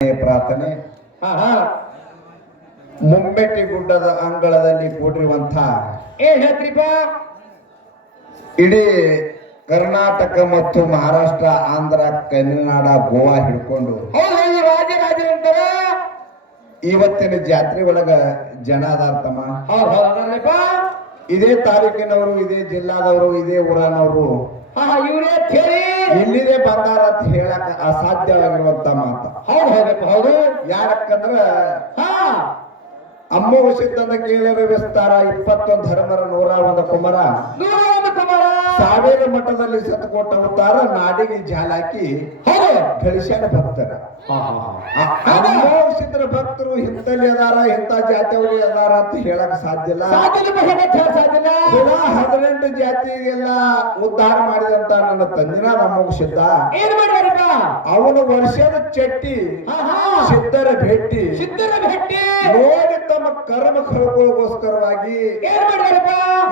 ಪ್ರಾರ್ಥನೆ ಮುಮ್ಮೆಟ್ಟಿ ಗುಡ್ಡದ ಅಂಗಳದಲ್ಲಿ ಕೂಡಿರುವಂತ ಇಡೀ ಕರ್ನಾಟಕ ಮತ್ತು ಮಹಾರಾಷ್ಟ್ರ ಆಂಧ್ರ ಕನ್ನಡ ಗೋವಾ ಹಿಡ್ಕೊಂಡು ಇವತ್ತಿನ ಜಾತ್ರೆ ಒಳಗ ಜನ ಅದಾರ್ತಮ್ಮ. ಇದೇ ತಾಲೂಕಿನವರು, ಇದೇ ಜಿಲ್ಲಾದವರು, ಇದೇ ಊರನವರು ಇಲ್ಲಿದೆ ಬಂದಾರ ಅಂತ ಹೇಳಕ್ ಅಸಾಧ್ಯವಾಗಿರುವಂತ ಮಾತು. ಹೌದು. ಯಾಕಂದ್ರ ಅಮ್ಮೋಷಿತನ ಕೇಳರ ವಿಸ್ತಾರ 21 ಧರ್ಮರ 101 ಕುಮಾರ 1000 ಮಠದಲ್ಲಿ ಸತ್ಕೋಟ ಅವತಾರ ನಾಡಿಗೆ ಜಾಲಾಕಿ ಗಳಿಸ್ಯಾನ ಭಕ್ತರ. ಅಮ್ಮೋಷಿತರ ಭಕ್ತರು ಇಂತಲ್ಲಿ ಅದಾರ, ಇಂತ ಜಾತಿಯವರು ಅದಾರ ಅಂತ ಹೇಳಕ್ ಸಾಧ್ಯ ಇಲ್ಲ. 18 ಜಾತಿಗೆಲ್ಲ ಉದ್ಧಾರ ಮಾಡಿದಂತ ನನ್ನ ತಂದಿನಾದ ಅಮ್ಮೋಷಿದ್ದ ಅವನು ವರ್ಷದ ಚಟ್ಟಿ ಸಿದ್ಧರ ಭೇಟಿ ನೋಡಿ ತಮ್ಮ ಕರ್ಮ ಕಳ್ಕೊಳ್ಳೋಗೋಸ್ಕರವಾಗಿ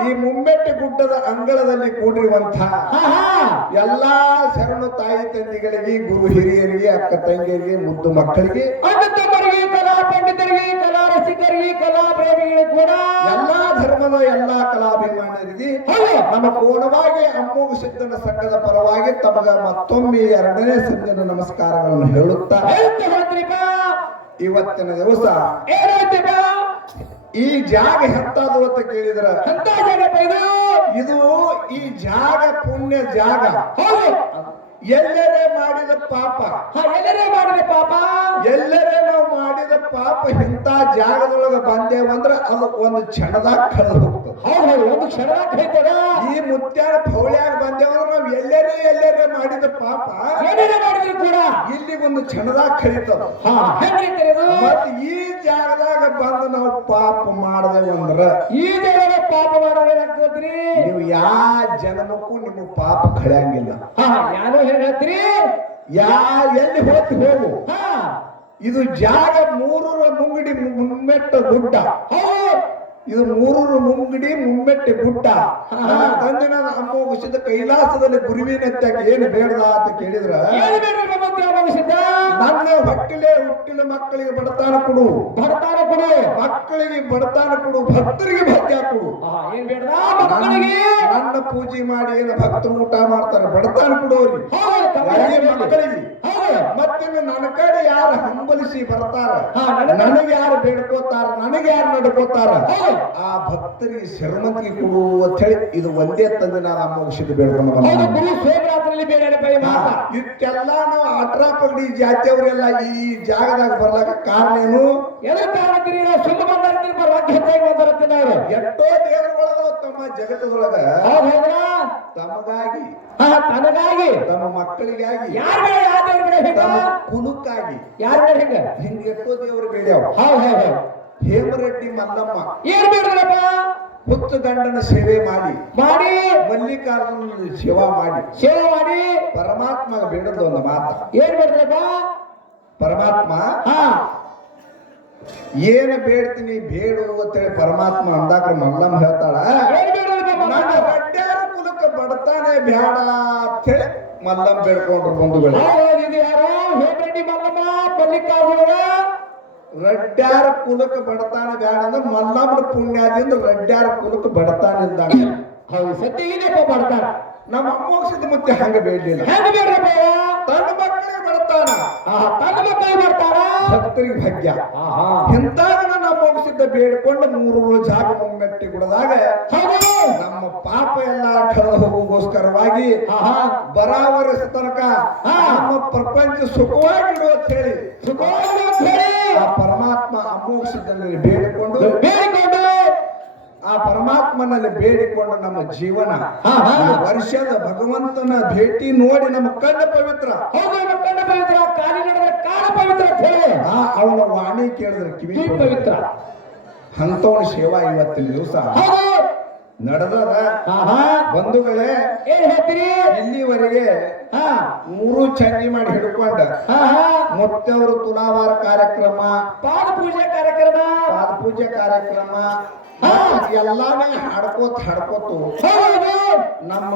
ಈ ಮುಮ್ಮೆಟ್ಟಿ ಗುಡ್ಡದ ಅಂಗಳದಲ್ಲಿ ಕೂಡಿರುವಂತ ಎಲ್ಲಾ ಶರಣು ತಾಯಿ ತಂದೆಗಳಿಗೆ, ಗುರು ಹಿರಿಯರಿಗೆ, ಅಕ್ಕ ತಂಗಿಯರಿಗೆ, ಮುದ್ದು ಮಕ್ಕಳಿಗೆ, ಕಲಾ ಪಂಡಿತರಿಗೆ, ಕಲಾ ರಸಿಕರಿಗೆ, ಕಲಾ ಪ್ರೇಮಿಗಳಿಗೆ ಕೂಡ ಎಲ್ಲಾ ಧರ್ಮದ ಎಲ್ಲಾ ಕಲಾಭಿಮಾನಿಗಳಿಗೆ ನಮ್ಮ ಪೂರ್ಣವಾಗಿ ಅಮ್ಮೋಘ ಸಿದ್ಧನ ಸಂಘದ ಪರವಾಗಿ ತಮಗ ಮತ್ತೊಮ್ಮೆ 2ನೇ ಸಂಜೆನ ನಮಸ್ಕಾರಗಳನ್ನು ಹೇಳುತ್ತಾ ಇವತ್ತಿನ ದಿವಸ ಈ ಜಾಗ ಎಂತಾದು ಅಂತ ಕೇಳಿದ್ರ ಇದು ಈ ಜಾಗ ಪುಣ್ಯ ಜಾಗ. ಎಲ್ಲರೇ ಮಾಡಿದ ಪಾಪ ಎಲ್ಲರೇ ನಾವು ಮಾಡಿದ ಪಾಪ ಇಂಥ ಜಾಗದೊಳಗ ಬಂದೇವಂದ್ರ ಅದು ಒಂದು ಕ್ಷಣದಾಗ ಕಳೆದು ಹೋಗ್ತದೆ. ಒಂದು ಕ್ಷಣದಾಗ ಕಳಿತದ. ಈ ಮುತ್ಯಾರ ಪೌಳ್ಯಾಗ ಬಂದೇವಂದ್ರ ನಾವು ಎಲ್ಲರೇ ಮಾಡಿದ ಪಾಪ ಮಾಡಿದ್ರು ಕೂಡ ಇಲ್ಲಿ ಒಂದು ಕ್ಷಣದಾಗ ಕಳೀತದ. ಮತ್ತೆ ಈ ಜಾಗದಾಗ ಬಂದು ನಾವು ಪಾಪ ಮಾಡದೇವಂದ್ರ ಈ ಜಾಗದಾಗ ಪಾಪ ಮಾಡೋದೇನಾಗ್ತದ್ರಿ? ನೀವು ಯಾವ ಜನ್ಮಕ್ಕೂ ನಿಮ್ಮ ಪಾಪ ಕಳೆಯಂಗಿಲ್ಲ. ಯಾರು ಹೇಳ್ತೀರಿ? ಎಲ್ಲಿ ಹೋಗು. ಇದು ಜಾಗ 3 ಮುಂಗಡಿ ಮುಮ್ಮೆಟ್ಟ ಗುಡ್ಡ. ಇದು 3 ಮುಂಗಡಿ ಮುಮ್ಮೆಟ್ಟಿ ಗುಡ್ಡ. ತಂದಿನ ಅಮ್ಮೋಘ ಕೈಲಾಸದಲ್ಲಿ ಗುರುವಿನತ್ತಾಗ ಏನು ಬೇಡದ ಅಂತ ಕೇಳಿದ್ರ ನನ್ನ ಹೊಟ್ಟಿಲೆ ಹುಟ್ಟಿನ ಮಕ್ಕಳಿಗೆ ಬಡತಾನ ಕೊಡು, ಮಕ್ಕಳಿಗೆ ಬಡತಾನ ಕೊಡು, ಭಕ್ತರಿಗೆ ಭಕ್ತ್ಯ ಕೊಡು. ನನ್ನ ಪೂಜೆ ಮಾಡಿ ಏನು ಭಕ್ತರು ಊಟ ಮಾಡ್ತಾರೆ, ಬಡತಾನ ಕೊಡೋರಿ ಮಕ್ಕಳಿಗೆ. ಮತ್ತೆ ನನ್ನ ಕಡೆ ಯಾರು ಹಂಬಲಿಸಿ ಬರ್ತಾರ, ನನಗೆ ಯಾರು ಬೇಡ್ಕೋತಾರ, ನನಗೆ ಯಾರು ನಡ್ಕೋತಾರ ಆ ಭಕ್ತರಿಗೆ ಶ್ರೀಮಂತಿಗೆ ಕೊಡು ಅಂತ ಹೇಳಿ ಇದು ಒಂದೇ ತಂದು ನಾನು ಅಮ್ಮೋಘ ಬೇಡ್ಕೊಂಡು ಇಷ್ಟೆಲ್ಲ ನಾವು 18 ಪಗಡಿ ಜಾತಿಯವರೆಲ್ಲ ಈ ಜಾಗದಾಗ ಬರ್ಲಾಕ ಕಾರಣ ಏನು? ಎಷ್ಟೋ ದೇವರುಗಳದ ತಮ್ಮ ಜಗತ್ತದೊಳಗ ತಮಗಾಗಿ, ತಮ್ಮ ಮಕ್ಕಳಿಗಾಗಿ, ತಮ್ಮ ಕುಲಕ್ಕಾಗಿ ಹಿಂಗ ಎಷ್ಟೋ ದೇವರು ಬೇಡ್ಯಾವ. ಹೇಮರೆಡ್ಡಿ ಮಲ್ಲಮ್ಮ ಏನ್ ಬೇಡಪ್ಪ? ಹುತ್ತು ಗಂಡನ ಸೇವೆ ಮಾಡಿ ಮಲ್ಲಿಕಾರ್ಜುನ ಸೇವಾ ಮಾಡಿ ಪರಮಾತ್ಮ ಬೇಡದ ಒಂದು ಮಾತು. ಏನ್ ಬೇಡ್ರಪ್ಪ? ಪರಮಾತ್ಮ ಏನ ಬೇಡ್ತೀನಿ ಬೇಡು ಅಂತೇಳಿ ಪರಮಾತ್ಮ ಅಂದಾಗ ಮಲ್ಲಮ್ಮ ಹೇಳ್ತಾಳ, ನನ್ನ ಗಡ್ಡ್ಯಾರ ಕುಲಕ್ಕ ಬಡತಾನೆ ಬ್ಯಾಡ ಅಂತೇಳಿ ಮಲ್ಲಮ್ಮ ಬೇಡ್ಕೊಂಡ್ರು ಬಂಧುಗಳು. ರಡ್ಡ್ಯಾರ ಕುಲಕ್ಕೆ ಬಡತಾನ ಬ್ಯಾಡ ಅಂದ್ರೆ ಮಲ್ಲಮ್ಮನ ಪುಣ್ಯದಿಂದ ರಡ್ಡ್ಯಾರ ಕುಲಕ್ಕೆ ಬಡತಾನ ಇದ್ದಾನೆ. ಹೌದು, ಸತ್ಯ ಬಡತಾನ. ನಮ್ಮ ಅಮ್ಮೋಕ್ಷದ ಮತ್ತೆ ಹಂಗ ಬೇಡಲಿಲ್ಲ. ತನ್ನ ಮಕ್ಕಳಿಗೆ ಬಡತಾನ, ಭಕ್ತರಿಗೆ ಭಾಗ್ಯ. ಇಂತಾಗ ನಮ್ಮ ಅಮ್ಮೋಕ್ಷದ ಬೇಡ್ಕೊಂಡು 3 ಜಾಗ ಮುಮ್ಮೆಟ್ಟಿ ಗುಡದಾಗ ನಮ್ಮ ಪಾಪ ಎಲ್ಲ ಕಳೆದು ಹೋಗೋಗೋಸ್ಕರವಾಗಿ ಬರಾವರ ತನಕ ನಮ್ಮ ಪ್ರಪಂಚ ಸುಖವಾಗಿಡು ಅಂತ ಹೇಳಿ ಆ ಪರಮಾತ್ಮ ಅಮೋಕ್ಷದಲ್ಲಿ ಬೇಡಿಕೊಂಡು ಆ ಪರಮಾತ್ಮನಲ್ಲಿ ಬೇಡಿಕೊಂಡು ನಮ್ಮ ಜೀವನ ವರ್ಷದ ಭಗವಂತನ ಭೇಟಿ ನೋಡಿ ನಮ್ಮ ಕಣ್ಣ ಪವಿತ್ರ, ಅವನ ವಾಣಿ ಕೇಳಿದ್ರೆ ಕಿವಿ ಪವಿತ್ರ. ಅಂತವನ ಸೇವಾ ಇವತ್ತಿನ ದಿವಸ ನಡೆದದ. ಬಂಧುಗಳೇ, ಏನ್ ಹೇಳ್ತೀರಿ? ಇಲ್ಲಿವರೆಗೆ ಹಾ ಮೂರು ಚಂಜಿ ಮಾಡಿ ಹಿಡ್ಕೊಂಡ ಹಾ ಮುತ್ತವರು ತುಲಾವಾರ ಕಾರ್ಯಕ್ರಮ, ಪಾದ ಪೂಜೆ ಕಾರ್ಯಕ್ರಮ, ಪಾದ ಪೂಜೆ ಕಾರ್ಯಕ್ರಮ ಎಲ್ಲಾನೇ ಹಾಡ್ಕೋತು ಹೌದು ನಮ್ಮ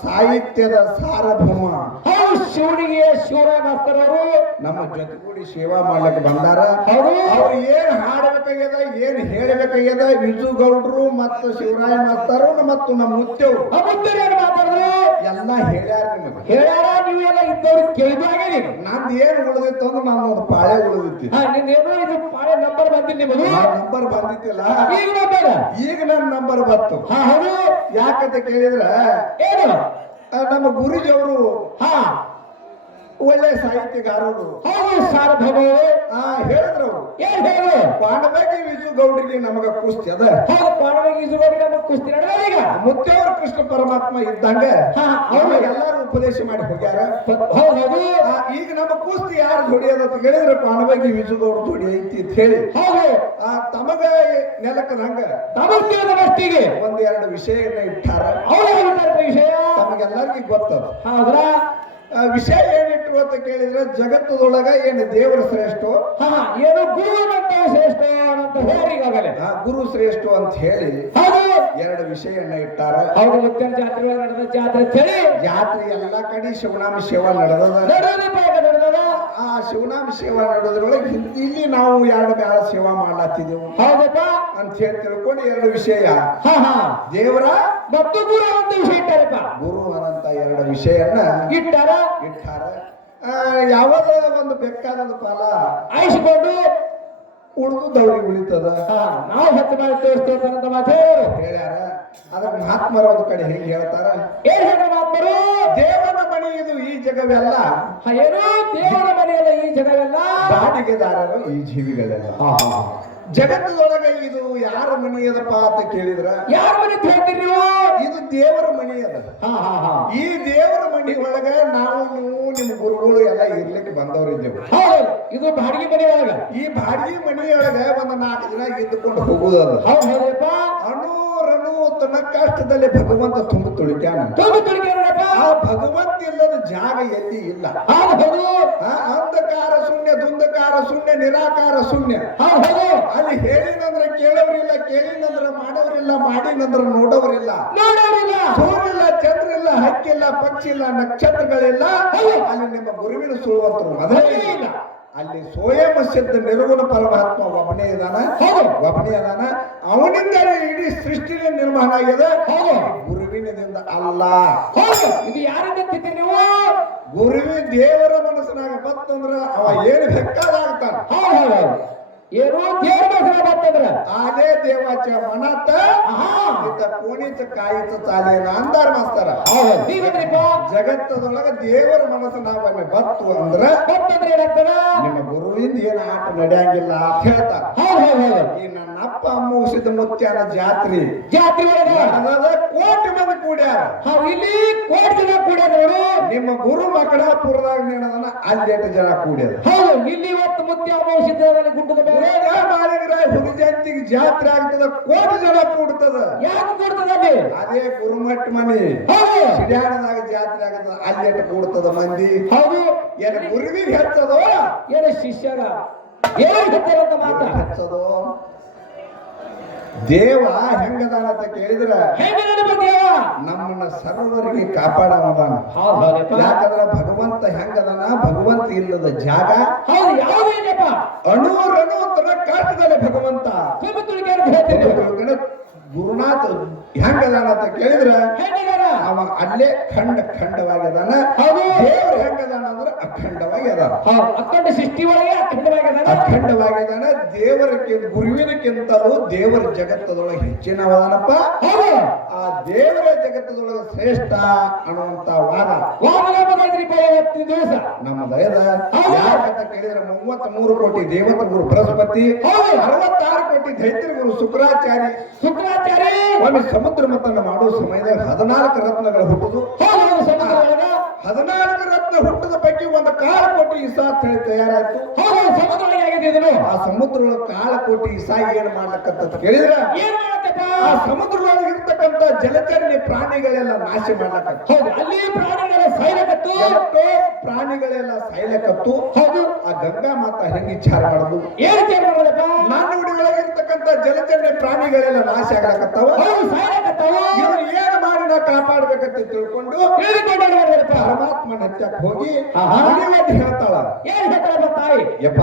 ಸಾಹಿತ್ಯದ ಸಾರ್ವಭೌಮ ಹೌದು ಶಿವನಿಗೆ ಶಿವರಾಯ ಮಾಸ್ತರ್ ಅವರು ನಮ್ಮ ಜೊತೆಗೂಡಿ ಸೇವಾ ಮಾಡ್ಲಿಕ್ಕೆ ಬಂದಾರ. ಹೌದು ಅವ್ರು ಏನ್ ಹಾಡಬೇಕಾಗ್ಯದ ಏನ್ ಹೇಳ್ಬೇಕಾಗ್ಯದ ವಿಜುಗೌಡ್ರು ಮತ್ತು ಶಿವರಾಯ ಮಾಸ್ತರು ಮತ್ತು ನಮ್ಮ ಮುತ್ತೆವ್ರು ಮುತ್ತೇರು ಮಾತಾಡಿದ್ರು ಎಲ್ಲ ಹೇಳ್ಯಾರ ನಿಮಗೆ. ಹೇಳ್ಯಾರ, ನೀವು ಎಲ್ಲ ಇದ್ದವ್ರಿಗೆ ಕೇಳಿದಾಗ ನಂದು ಏನ್ ಉಳಿದಿತ್ತು ಅಂದ್ರೆ ನಾನು ಒಂದು ಪಾಳೆ ಉಳಿದಿತ್ತು. ನಿಂದೇನೋ ಇದು ಪಾಳೆ ನಂಬರ್ ಬಂದಿಲ್ಲ ನಿಮ್ಮದು, ನಂಬರ್ ಬಂದಿತ್ತಿಲ್ಲ, ಈಗ ನಂಬರ್ ಈಗ ನನ್ನ ನಂಬರ್ ಬಂತು. ಹೌದು ಯಾಕಂತ ಕೇಳಿದ್ರ ಏನು ನಮ್ಮ ಗುರುಜಿಯವರು ಹಾ ಒಳ್ಳೆ ಸಾಹಿತ್ಯಗಾರರು. ಹೌದು ಸಾರ್ವಭೌಮರು ಹೇಳಿದ್ರು ಏನ್ ಹೇಳಿದ್ರು, ಪಾಂಡವಾಗಿ ವಿಜುಗೌಡರಿಗೆ ನಮಗ ಕುಸ್ತಿ ಅದ. ಹೌದು ಪಾಂಡವಾಗಿ ಇಸುಗೌಡರಿಗೆ ನಮಗ ಕುಸ್ತಿ ನಡೆದ ಈಗ ಮುತ್ತೇವ್ರ ಕೃಷ್ಣ ಪರಮಾತ್ಮ ಇದ್ದಂಗ ಅವ್ರು ಎಲ್ಲಾರು ಉಪದೇಶ ಮಾಡಿ ಹೋಗ್ಯಾರ. ಹೌದು ಈಗ ನಮ್ಮ ಕುಸ್ತಿ ಯಾರು ದುಡಿಯೋದ ಅಂತ ಹೇಳಿದ್ರೆ ಪಾಂಡವಾಗಿ ವಿಜುಗೌಡ ದುಡಿ ಐತಿ ಅಂತ ಹೇಳಿ ಹೌದು ತಮಗ ನೆಲಕ್ಕದಂಗ ತಮಗ್ ತಿಳಿದ ಮಟ್ಟಿಗೆ ಒಂದೆರಡು ವಿಷಯನ ಇಟ್ಟಾರ. ಅವ್ರ ವಿಷಯ ತಮಗೆಲ್ಲರಿಗೂ ಗೊತ್ತದ. ಹೌದ್ರ ವಿಷಯ ಏನಿಟ್ರು ಅಂತ ಕೇಳಿದ್ರೆ ಜಗತ್ತದೊಳಗ ಏನು ದೇವರ ಶ್ರೇಷ್ಠ, ಏನು ಗುರು ಅಂತ ಶ್ರೇಷ್ಠ ಅಂತ ಹೇಳಿ ಈಗಾಗಲೇ ಗುರು ಶ್ರೇಷ್ಠ ಅಂತ ಹೇಳಿ ಹೌದು ಎರಡು ವಿಷಯನ್ನ ಇಟ್ಟಾರ. ಹೌದು ಮುತ್ತಿನ ಜಾತ್ರೆ ನಡೆದ ಜಾತ್ರೆ ಅಂತ ಹೇಳಿ ಜಾತ್ರೆ ಎಲ್ಲಾ ಕಡೆ ಶಿವನಾಮ ಸೇವಾ ನಡೆದದ. ನಡೆದದ ಆ ಶಿವನಾಮ ಸೇವಾ ನಡೆದ್ರೊಳಗೆ ಇಲ್ಲಿ ನಾವು ಎರಡು ಬ್ಯಾಳ ಸೇವಾ ಮಾಡ್ಲಾತಿದೆವು ಹೌದಪ್ಪ ಅಂತ ಹೇಳಿ ತಿಳ್ಕೊಂಡು ಎರಡು ವಿಷಯ ದೇವರ ಮತ್ತು ಗುರು ಅಂತ ವಿಷಯ ಇಟ್ಟಾರಪ್ಪ. ಗುರು ಅನ್ನಂತ ಎರಡು ವಿಷಯನ್ನ ಇಟ್ಟಾರ. ಯಾವಾಗ ಒಂದು ಬೇಕಾದ ಫಲ ಆಯಿಸಿಕೊಂಡು ಉಳಿದವ್ರಿಗೆ ಉಳಿತದ. ನಾವು ಹತ್ತು ಮಾಡಿ ತೋರಿಸ್ತೇವೆ ಅಂತ ಮಾತು ಹೇಳ್ಯಾರ. ಅದಕ್ಕೆ ಮಹಾತ್ಮರ ಒಂದು ಕಡೆ ಹೇಗೆ ಹೇಳ್ತಾರ, ಏನ್ ಹೇಳ್ರ ಮಹಾತ್ಮರು, ದೇವರ ಮನೆ ಇದು ಈ ಜಗವೆಲ್ಲ, ಏನು ದೇವರ ಮನೆಯಲ್ಲ ಈ ಜಗವೆಲ್ಲ, ಬಾಡಿಗೆದಾರರು ಈ ಜೀವಿಗಳೆಲ್ಲ. ಜಗತ್ತದೊಳಗೆ ಇದು ಯಾರ ಮನಿ ಅದಪ್ಪ ಅಂತ ಕೇಳಿದ್ರ ಯಾರ ಮನೆ ಹೇಳ್ತೀರಿ ನೀವು, ಇದು ದೇವರ ಮನಿ ಅದ. ಈ ದೇವರ ಮನಿ ಒಳಗ ನಾವು ನೀವು ನಿಮ್ಮ ಗುರುಗಳು ಎಲ್ಲ ಇರ್ಲಿಕ್ಕೆ ಬಂದವರಿದ್ದೆವು. ಇದು ಬಾಡಿಗೆ ಮನೆ ಒಳಗ, ಈ ಬಾಡಿಗೆ ಮನೆಯೊಳಗ ಒಂದು 4 ದಿನ ಇದ್ದುಕೊಂಡು ಹೋಗುದದ. ಹೌದಪ್ಪ. ಅಣೂರನು ತನ್ನ ಕಷ್ಟದಲ್ಲಿ ಭಗವಂತ ತುಂಬ ತುಳಿಕ್ಯಾನ. ಆ ಭಗವಂತ ಇಲ್ಲದ ಜಾಗ ಎಲ್ಲಿ ಇಲ್ಲ. ಅಂಧಕಾರ ಶೂನ್ಯ, ದುಂಧಕಾರ ಶೂನ್ಯ, ನಿರಾಕಾರ ಶೂನ್ಯ. ಅಲ್ಲಿ ಹೇಳಿನಂದ್ರ ಕೇಳೋರಿಲ್ಲ, ಕೇಳಿನಂದ್ರ ಮಾಡೋರಿಲ್ಲ, ಮಾಡಿನಂದ್ರ ನೋಡೋರಿಲ್ಲ, ಸೂರ್ಯಿಲ್ಲ, ಚಂದ್ರ ಇಲ್ಲ, ಹಕ್ಕಿಲ್ಲ, ಪಕ್ಷಿ ಇಲ್ಲ, ನಕ್ಷತ್ರಗಳಿಲ್ಲ. ಅಲ್ಲಿ ನಿಮ್ಮ ಗುರುವಿನ ಸುಳುವಂತರು ಮೊದಲೇ ಇಲ್ಲ. ಅಲ್ಲಿ ಸ್ವಯಂ ಸಿದ್ಧ ನಿರ್ಗುಣ ಪರಮಾತ್ಮ ಒಬ್ಬನೇ ಇದಾನ, ಒಬ್ಬನೇ ಅದಾನ. ಅವನಿಂದ ಇಡೀ ಸೃಷ್ಟಿ ನಿರ್ಮಾಣ ಆಗಿದೆ, ಗುರುವಿನಿಂದ ಅಲ್ಲ. ಇದು ಯಾರಿಂದ ನೀವು, ಗುರುವಿ ದೇವರ ಮನಸ್ಸಿನಾಗ ಬತ್ತಂದ್ರ ಅವ ಏನು ಬೇಕಾದಾಗ್ತಾನ. ಏನು ದೇವರ ಮನಸ್ಸಿನಾಗ ಬತ್ತಂದ್ರ ಅದೇ ದೇವಾಚ ಮನತ ಕೋಣಿತ ಕಾಯಿತ ತಾಲೇನ ಅಂದಾರ ಮಾಸ್ತರ. ಜಗತ್ತದೊಳಗ ದೇವರ ಮನಸ್ಸಿನಾಗ ಒಮ್ಮೆ ಬತ್ತು ಅಂದ್ರ ನಿಮ್ಮ ಗುರುವಿಂದ ಏನ ಆಟ ನಡೆಯಂಗಿಲ್ಲ ಅಂತ ಹೇಳ್ತಾರ. ಈ ನನ್ನ ಅಪ್ಪ ಅಮ್ಮ ಉಸಿದ ಮುತ್ಯಾನ ಜಾತ್ರೆ ಕೋಟಿ ಮಂದಿ ಕೂಡ್ಯಾರ. ಇಲ್ಲಿ ಕೋಟಿ ಜನ ಕೂಡ್ಯಾರ. ನಿಮ್ಮ ಗುರು ಮಕಡಾಪುರದಾಗ ನೀಡದನ ಅಲ್ಲಿ 8 ಜನ ಕೂಡ್ಯಾರ. ಹೌದು, ಇಲ್ಲಿ ಇವತ್ತು ಮುತ್ಯ ಅಮಾವಾಸ್ಯೆ ಗುಡ್ಡದ ಮೇಲೆ ಮಾಡಿದ್ರೆ ಹುಲಿಜಂತಿಗೆ ಜಾತ್ರೆ ಆಗ್ತದ, ಕೋಟಿ ಜನ ಕೂಡ್ತದ. ಯಾಕೆ ಕೂಡ್ತದಲ್ಲಿ? ಅದೇ ಗುರುಮಠ ಮನಿ ಸಿಡ್ಯಾಣದಾಗ ಜಾತ್ರೆ ಆಗತದ, ಅಲ್ಲಿ 8 ಕೂಡ್ತದ ಮಂದಿ. ಹೌದು, ಏನು ಗುರುವಿಗೆ ಹೆಚ್ಚದೋ ಏನು ಶಿಷ್ಯರ ಏನು ಹೆಚ್ಚರಂತ ಮಾತಾ ಹೆಚ್ಚದೋ. ದೇವ ಹೆಂಗದಾನ ಅಂತ ಕೇಳಿದ್ರ ನಮ್ಮನ್ನ ಸರ್ವರಿಗೆ ಕಾಪಾಡವದಾನ. ಯಾಕಂದ್ರ ಭಗವಂತ ಹೆಂಗದಾನ, ಭಗವಂತ ಇಲ್ಲದ ಜಾಗ ಅಣುರನು ತರ ಕಾಟದಲ್ಲಿ ಭಗವಂತ. ಗುರುನಾಥ ಹೆಂಗದಾನ ಅಂತ ಕೇಳಿದ್ರ ಅವ ಅಲ್ಲೇ ಖಂಡವಾಗಿದಾನ. ದೇವ್ರ ಹೆಂಗದಾನ ಅಂದ್ರೆ ಅಖಂಡವಾಗಿ ಅದಾನ. ಅಖಂಡ ಸೃಷ್ಟಿ ಒಳಗೆ ಅಖಂಡವಾಗಿದಾನ. ದೇವರಕ್ಕಿಂತ ಗುರುವಿನಕ್ಕಿಂತಲೂ ದೇವರ ಜಗತ್ತದೊಳಗೆ ಹೆಚ್ಚಿನವದಾನಪ್ಪ. ಆ ದೇವರ ಜಗತ್ತದೊಳಗೆ ಶ್ರೇಷ್ಠ ಅನ್ನುವಂತ ವಾದ ನಮ್ಮ ದಯದ. ಯಾಕಂತ ಕೇಳಿದ್ರೆ 33 ಕೋಟಿ ದೇವತ ಗುರು ಬೃಹಸ್ಪತಿ, 66 ಕೋಟಿ ದೈತ್ಯ ಗುರು ಶುಕ್ರಾಚಾರ್ಯ. ಒಮ್ಮೆ ಸಮುದ್ರ ಮತನ ಮಾಡೋ ಸಮಯದಾಗ 14 ರತ್ನಗಳು ಹುಟ್ಟುದು. 14 ರತ್ನ ಹುಟ್ಟದ ಪೈಕಿ ಒಂದು 1/4 ಕೋಟಿ ಇಸಾ ಹೇಳಿ ತಯಾರಾಯ್ತು. ಆ ಸಮುದ್ರದೊಳಗೆ 1/4 ಕೋಟಿ ಇಸಾ ಏನ್ ಮಾಡ್ಲಕ್ಕಂತ ಕೇಳಿದ್ರ ಆ ಸಮುದ್ರದೊಳಗೆ ಇರ್ತಕ್ಕಂಥ ಇರ್ತಕ್ಕಂಥ ಜಲಚರಣಿ ಪ್ರಾಣಿಗಳೆಲ್ಲ ನಾಶ ಮಾಡ್ಲಕತ್ತ. ಹೌದು, ಅಲ್ಲಿ ಪ್ರಾಣಿಗಳೆಲ್ಲ ಸಾಯ್ಲಕತ್ತು. ಎಷ್ಟೋ ಪ್ರಾಣಿಗಳೆಲ್ಲ ಸಾಯ್ಲಕತ್ತು. ಹೌದು, ಆ ಗಂಗಾ ಮಾತಾ ಹೆಂಗ್ ವಿಚಾರ ಮಾಡುದು? ಏನ್ ವಿಚಾರ ಮಾಡೋದಪ್ಪ? ನಾನುಡಿ ಒಳಗಿರ್ತಕ್ಕಂಥ ಜಲಚರಣಿ ಪ್ರಾಣಿಗಳೆಲ್ಲ ನಾಶ ಆಗ್ಲಕತ್ತಾವ. ಹೌದು, ಸಾಯ್ಲಕತ್ತಾವು. ಇವ್ರು ಏನ್ ಮಾಡಿ ನಾ ಕಾಪಾಡ್ಬೇಕಂತ ತಿಳ್ಕೊಂಡು ತಿಳಿದುಕೊಂಡು ಏನ್ ಮಾಡ್ಬೇಕಪ್ಪ? ಪರಮಾತ್ಮನ ಹಚ್ಚಕ್ ಹೋಗಿ ಆಹಾ. ಮುನಿವತಿ ಹೇಳ್ತಾಳ, ಏನ್ ಹೇಳ್ತಾರಪ್ಪ ತಾಯಿ? ಯಪ್ಪ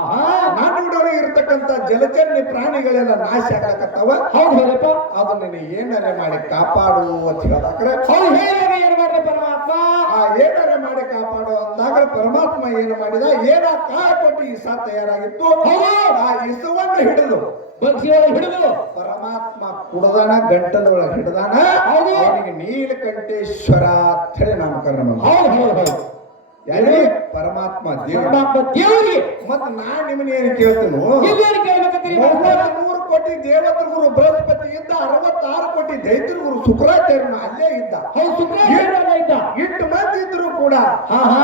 ಆಹಾ. ನಾನುಡಿ ಒಳಗೆ ಇರ್ತಕ್ಕಂಥ ಜಲಚರಣಿ ಪ್ರಾಣಿಗಳೆಲ್ಲ ನಾಶ ಆಗ್ಲಕತ್ತಾವ. ಹೌದು ಹೌದಪ್ಪ. ಅದು ನೀನು ಏನಾರೆ ಮಾಡಿ ಕಾಪಾಡು ಅಂತ ಹೇಳ್ದಾಕ್ರೆ ಹೌದು, ಹೇಳಿದಾಗ ಏನ್ ಮಾಡ್ದೆ ಪರಮಾತ್ಮ? ಆ ಏನಾರೆ ಮಾಡಿ ಕಾಪಾಡು ಅಂದಾಗ ಪರಮಾತ್ಮ ಏನು ಮಾಡಿದ, ಏನ ಕಾಳ ಕೊಟ್ಟು ಇಸ ತಯಾರಾಗಿತ್ತು. ಆ ಇಸವನ್ನು ಹಿಡಿದು ಭಕ್ತಿಯೊಳಗೆ ಹಿಡಿದು ಪರಮಾತ್ಮ ಕುಡದಾನ, ಗಂಟಲೊಳಗೆ ಹಿಡಿದಾನ. ಹೌದು. ಅವನಿಗೆ ನೀಲಕಂಠೇಶ್ವರ ಅಂತ ಹೇಳಿ ನಾಮಕರಣ ಮಾಡಿದ. ಹೌದು ಹೌದು ಹೌದು. ಯಾರಿಗೆ? ಪರಮಾತ್ಮ ದೇವರು. ಪರಮಾತ್ಮ ದೇವರಿಗೆ. ಮತ್ ನಾನ್ ನಿಮ್ಮನ್ನ ಏನ್ ಕೇಳ್ತೇನು? ಇಲ್ಲೇನು ಕೇಳ್ಬೇಕಂತೀರಿ? 3 ಕೋಟಿ ದೇವತರ ಗುರು ಬೃಹಸ್ಪತಿ ಇದ್ದ, 66 ಕೋಟಿ ದೈತ್ಯರ ಗುರು ಶುಕ್ರಾಚಾರ್ಯನ ಅಲ್ಲೇ ಇದ್ದ. ಹೌದು, ಶುಕ್ರಾಚಾರ್ಯ ಇದ್ದ. ಇಟ್ಟು ಮಂದಿ ಇದ್ರು ಕೂಡ ಆಹಾ.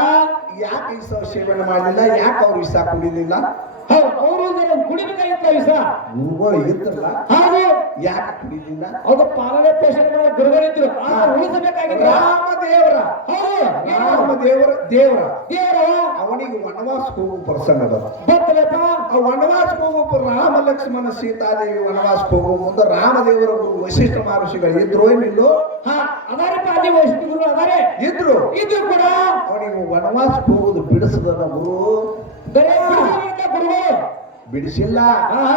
ಯಾಕೆ ಈ ಸೇವನೆ ಮಾಡಲಿಲ್ಲ? ಯಾಕೆ ಅವ್ರು ವಿಷ ಕುಡಿಲಿಲ್ಲ? ಹೌದು, ಅವರು ಕುಡಿಬೇಕಾಗಿತ್ತ ವಿಷ. ಗುರುಗಳು ಇದ್ರಲ್ಲ, ಹೌದು, ಯಾಕೆ ಕುಡಿಲಿಲ್ಲ? ಅದು ಪಾಲನೆ ಪೋಷಣೆ ಗುರುಗಳಿದ್ರು, ಉಳಿಸಬೇಕಾಗಿತ್ತು. ರಾಮದೇವರ ಹೌದು, ರಾಮದೇವರ ದೇವರ ದೇವರ ಅವನಿಗೆ ವನವಾಸಕ್ಕೆ ಹೋಗು ಪ್ರಸಂಗ ಬಂತು. ಗೊತ್ತಲ್ಲಪ್ಪ? ಆ ವನವಾಸಕ್ಕೆ ಹೋಗು ರಾಮ ಲಕ್ಷ್ಮಣ ಸೀತಾದೇವಿ ವನವಾಸಕ್ಕೆ ಹೋಗು ಮುಂದೆ ರಾಮದೇವರ ಗುರು ವಶಿಷ್ಠ ಮಹರ್ಷಿಗಳು ಇದ್ರು ಏನಿಲ್ಲೋ? ಹಾ, ಅದಾರಪ್ಪ, ಅಲ್ಲಿ ವೈಷ್ಣವ ಗುರು ಅದಾರೆ. ಇದ್ರು. ಇದ್ರು ಕೂಡ ಅವನಿಗೆ ವನವಾಸಕ್ಕೆ ಹೋಗುದು ಬಿಡಿಸದ ಗುರು ಬರೇ ಬಿಡಿಸಿದ ಗುರುಗಳು ಬಿಡಿಸಿಲ್ಲ. ಆಹಾ.